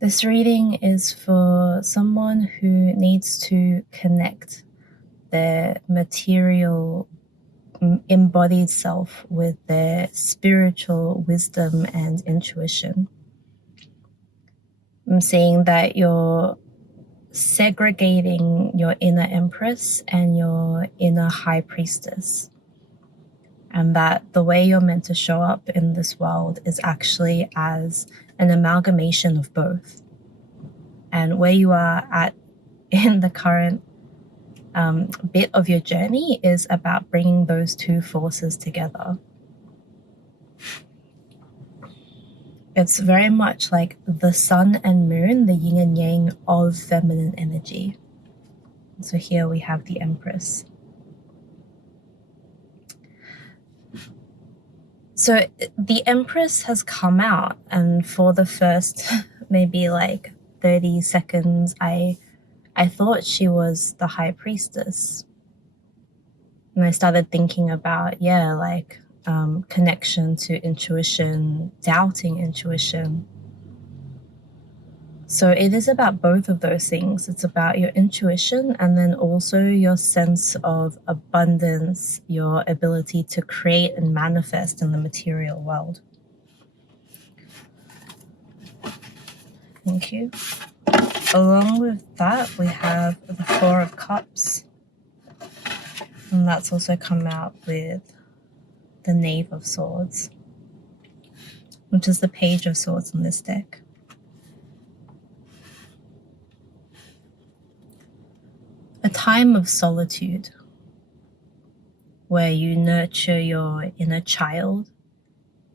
This reading is for someone who needs to connect their material embodied self with their spiritual wisdom and intuition. I'm seeing that you're segregating your inner empress and your inner high priestess, and that the way you're meant to show up in this world is actually as an amalgamation of both. And where you are at in the current bit of your journey is about bringing those two forces together. It's very much like the sun and moon, the yin and yang of feminine energy. So here we have the Empress. So the Empress has come out, and for the first maybe like 30 seconds, I thought she was the High Priestess. And I started thinking about, connection to intuition, doubting intuition. So it is about both of those things. It's about your intuition and then also your sense of abundance, your ability to create and manifest in the material world. Thank you. Along with that, we have the Four of Cups. And that's also come out with the Knave of Swords, which is the Page of Swords in this deck. A time of solitude where you nurture your inner child,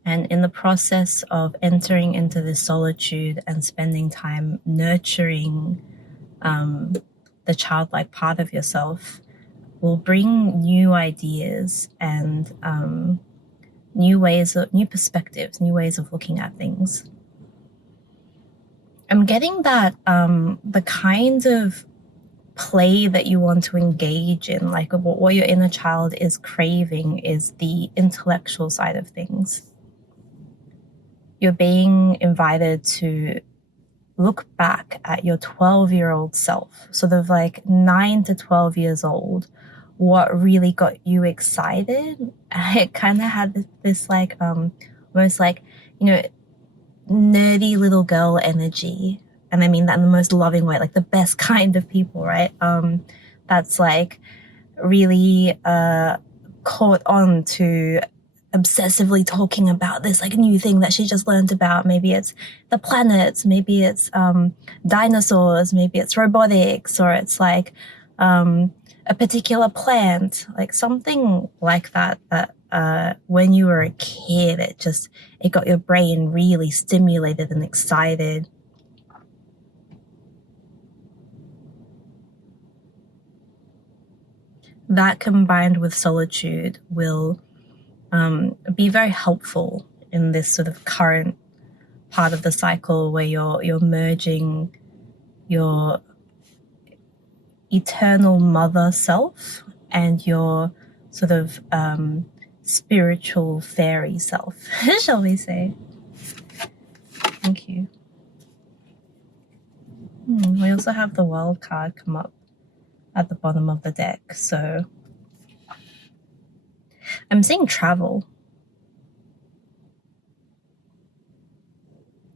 and in the process of entering into this solitude and spending time nurturing the childlike part of yourself will bring new ideas and new perspectives, new ways of looking at things. I'm getting that the kind of play that you want to engage in, like what your inner child is craving, is the intellectual side of things. You're being invited to look back at your 12-year-old self, sort of like 9 to 12 years old, what really got you excited. It kind of had this like almost like, nerdy little girl energy. And I mean that in the most loving way, like the best kind of people, right? That's like really caught on to obsessively talking about this like new thing that she just learned about. Maybe it's the planets, maybe it's dinosaurs, maybe it's robotics, or it's like a particular plant, like something like that, when you were a kid, it got your brain really stimulated and excited. That combined with solitude will be very helpful in this sort of current part of the cycle where you're merging your eternal mother self and your sort of spiritual fairy self, shall we say. Thank you. We also have the World card come up at the bottom of the deck. So I'm seeing travel.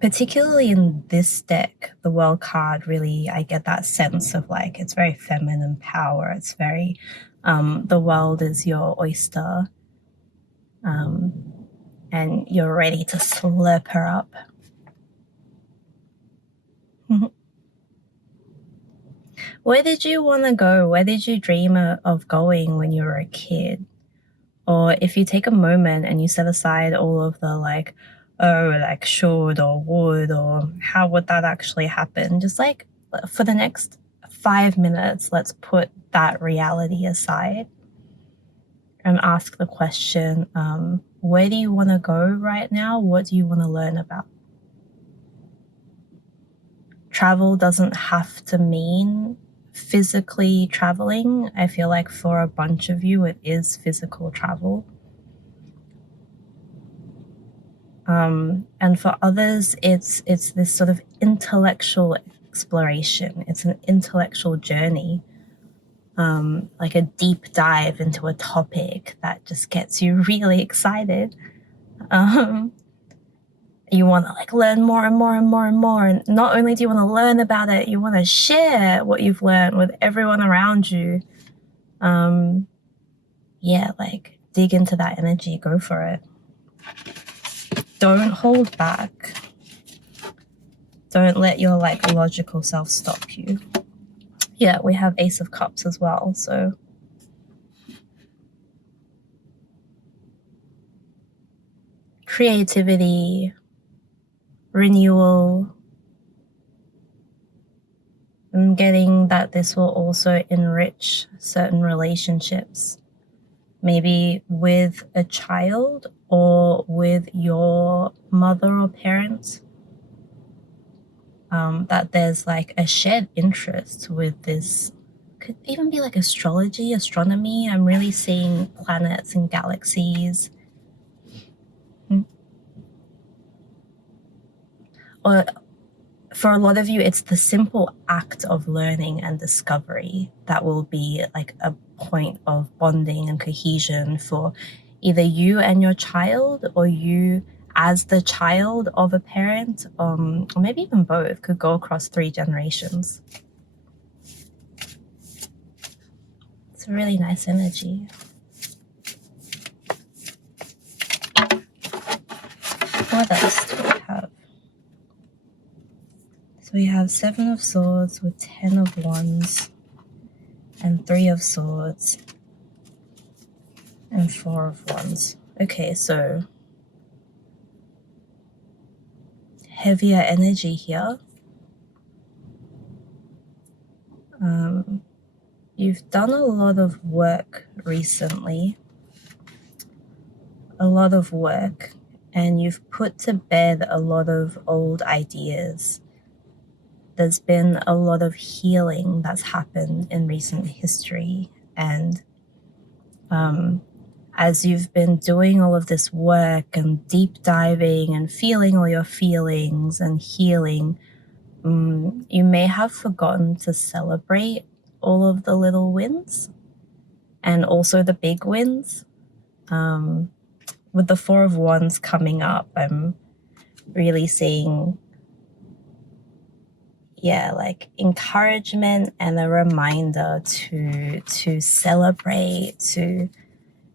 Particularly in this deck, the World card, really, I get that sense of like, it's very feminine power. It's very, the world is your oyster. And you're ready to slurp her up. Where did you want to go? Where did you dream of going when you were a kid? Or if you take a moment and you set aside all of the like, oh, like should or would, or how would that actually happen? Just like for the next 5 minutes, let's put that reality aside and ask the question, where do you want to go right now? What do you want to learn about? Travel doesn't have to mean physically traveling. I feel like for a bunch of you, it is physical travel. And for others, it's this sort of intellectual exploration. It's an intellectual journey, like a deep dive into a topic that just gets you really excited. You want to like learn more and more and more and more. And not only do you want to learn about it, you want to share what you've learned with everyone around you. Yeah, like dig into that energy, go for it. Don't hold back. Don't let your like logical self stop you. Yeah, we have Ace of Cups as well, so creativity, renewal. I'm getting that this will also enrich certain relationships, maybe with a child or with your mother or parents. That there's like a shared interest with this. Could even be like astrology, astronomy. I'm really seeing planets and galaxies. Or for a lot of you, it's the simple act of learning and discovery that will be like a point of bonding and cohesion for either you and your child, or you as the child of a parent, or maybe even both. Could go across 3 generations. It's a really nice energy. What else do we have? So we have 7 of Swords with 10 of Wands and 3 of Swords and 4 of Wands. Okay, so heavier energy here. You've done a lot of work recently, and you've put to bed a lot of old ideas. There's been a lot of healing that's happened in recent history, and as you've been doing all of this work and deep diving and feeling all your feelings and healing, you may have forgotten to celebrate all of the little wins and also the big wins. With the 4 of Wands coming up, I'm really seeing, like encouragement and a reminder to celebrate, to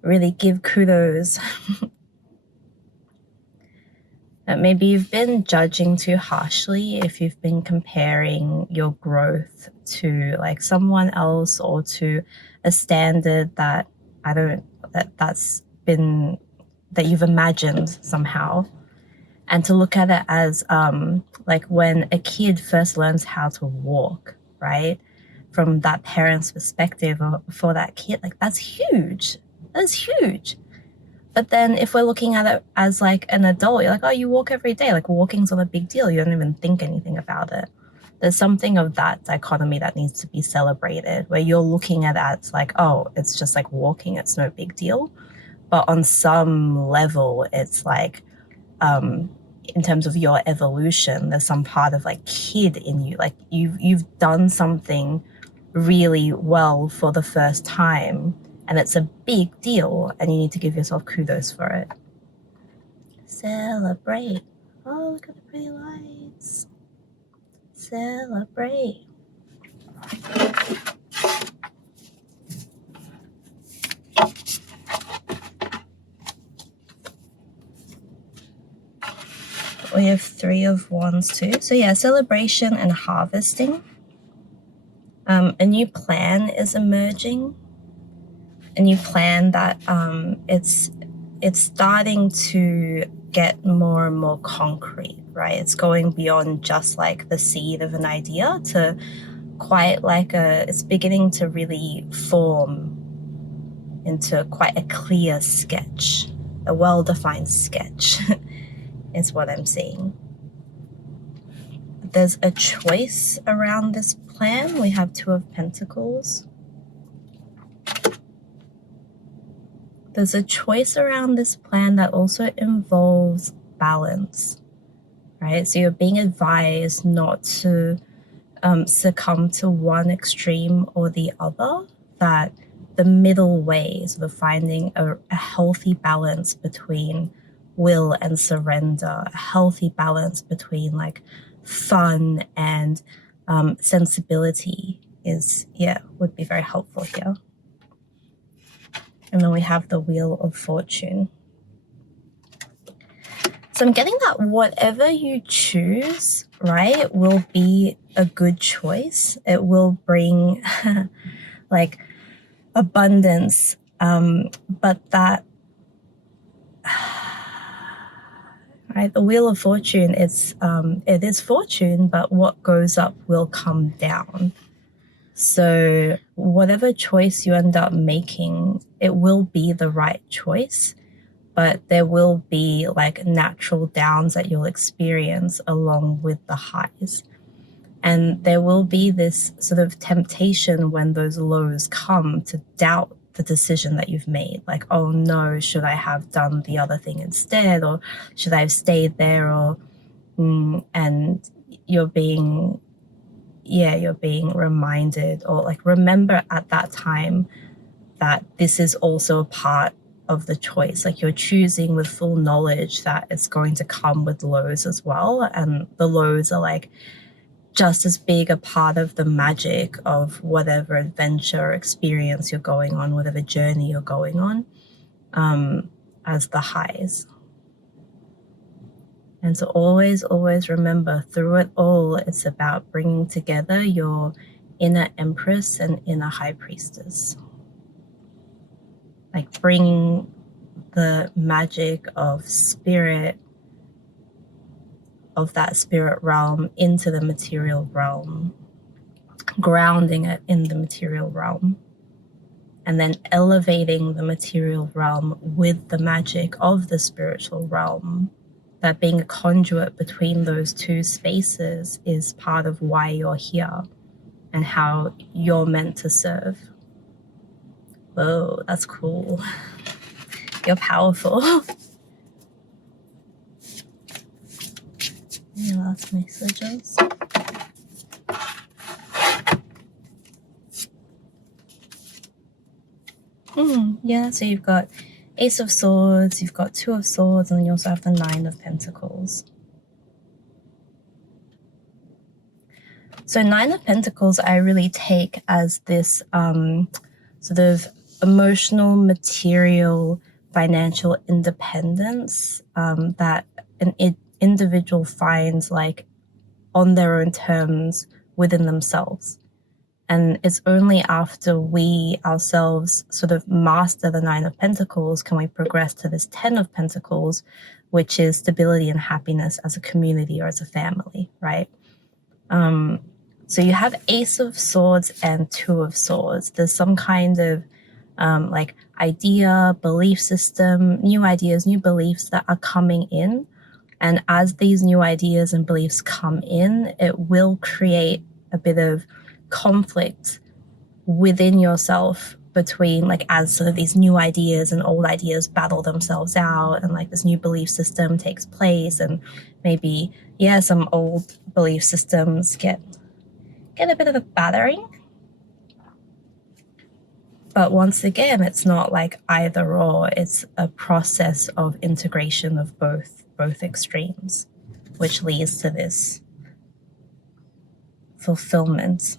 really give kudos. Maybe you've been judging too harshly if you've been comparing your growth to like someone else, or to a standard that that you've imagined somehow. And to look at it as like when a kid first learns how to walk, right? From that parent's perspective, or for that kid, like that's huge. That's huge. But then if we're looking at it as like an adult, you're like, oh, you walk every day. Like walking's not a big deal. You don't even think anything about it. There's something of that dichotomy that needs to be celebrated, where you're looking at that, it's like, oh, it's just like walking. It's no big deal. But on some level, it's like, in terms of your evolution, there's some part of like kid in you. Like you've done something really well for the first time, and it's a big deal, and you need to give yourself kudos for it. Celebrate. Oh, look at the pretty lights. Celebrate. We have 3 of Wands too. So yeah, celebration and harvesting. A new plan is emerging. A new plan that it's starting to get more and more concrete, right? It's going beyond just like the seed of an idea to quite like it's beginning to really form into quite a clear sketch, a well-defined sketch is what I'm seeing. There's a choice around this plan. We have 2 of Pentacles. There's a choice around this plan that also involves balance, right? So you're being advised not to succumb to one extreme or the other, that the middle way is sort of finding a healthy balance between will and surrender, a healthy balance between like fun and sensibility would be very helpful here. And then we have the Wheel of Fortune. So I'm getting that whatever you choose, right, will be a good choice. It will bring like abundance, but that, right, the Wheel of Fortune, it is fortune, but what goes up will come down. So whatever choice you end up making, it will be the right choice, but there will be like natural downs that you'll experience along with the highs. And there will be this sort of temptation when those lows come to doubt the decision that you've made. Like, oh no, should I have done the other thing instead? Or should I have stayed there? Or, and you're being reminded, or like, remember at that time that this is also a part of the choice. Like, you're choosing with full knowledge that it's going to come with lows as well. And the lows are like just as big a part of the magic of whatever adventure or experience you're going on, whatever journey you're going on, as the highs. And so always, always remember, through it all, it's about bringing together your inner Empress and inner High Priestess. Like bringing the magic of spirit, of that spirit realm into the material realm, grounding it in the material realm, and then elevating the material realm with the magic of the spiritual realm. That being a conduit between those two spaces is part of why you're here and how you're meant to serve. Whoa, that's cool. You're powerful. Any last messages? Yeah, so you've got Ace of Swords, you've got Two of Swords, and then you also have the Nine of Pentacles. So Nine of Pentacles I really take as this sort of emotional, material, financial independence that an individual finds like on their own terms within themselves. And it's only after we ourselves sort of master the Nine of Pentacles can we progress to this Ten of Pentacles, which is stability and happiness as a community or as a family, right? So you have Ace of Swords and Two of Swords. There's some kind of like idea, belief system, new ideas, new beliefs that are coming in. And as these new ideas and beliefs come in, it will create a bit of conflict within yourself between like as sort of these new ideas and old ideas battle themselves out, and like this new belief system takes place, and maybe some old belief systems get a bit of a battering. But once again, it's not like either or, it's a process of integration of both extremes, which leads to this fulfillment.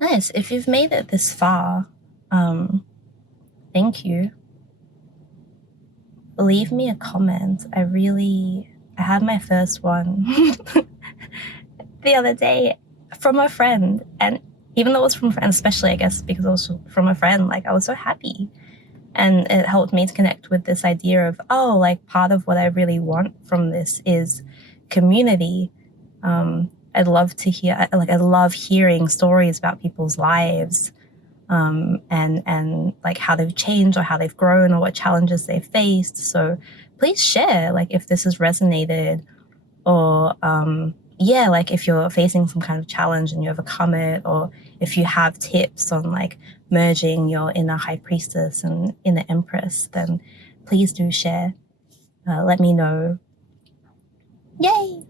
Nice. If you've made it this far, thank you. Leave me a comment. I had my first one the other day from a friend, and even though it was from a friend, especially I guess because it was from a friend, like I was so happy, and it helped me to connect with this idea of, oh, like part of what I really want from this is community. I'd love to hear, like, I love hearing stories about people's lives, and like how they've changed or how they've grown or what challenges they've faced. So please share, like, if this has resonated, or yeah, like if you're facing some kind of challenge and you overcome it, or if you have tips on like merging your inner high priestess and inner empress, then please do share. Let me know. Yay!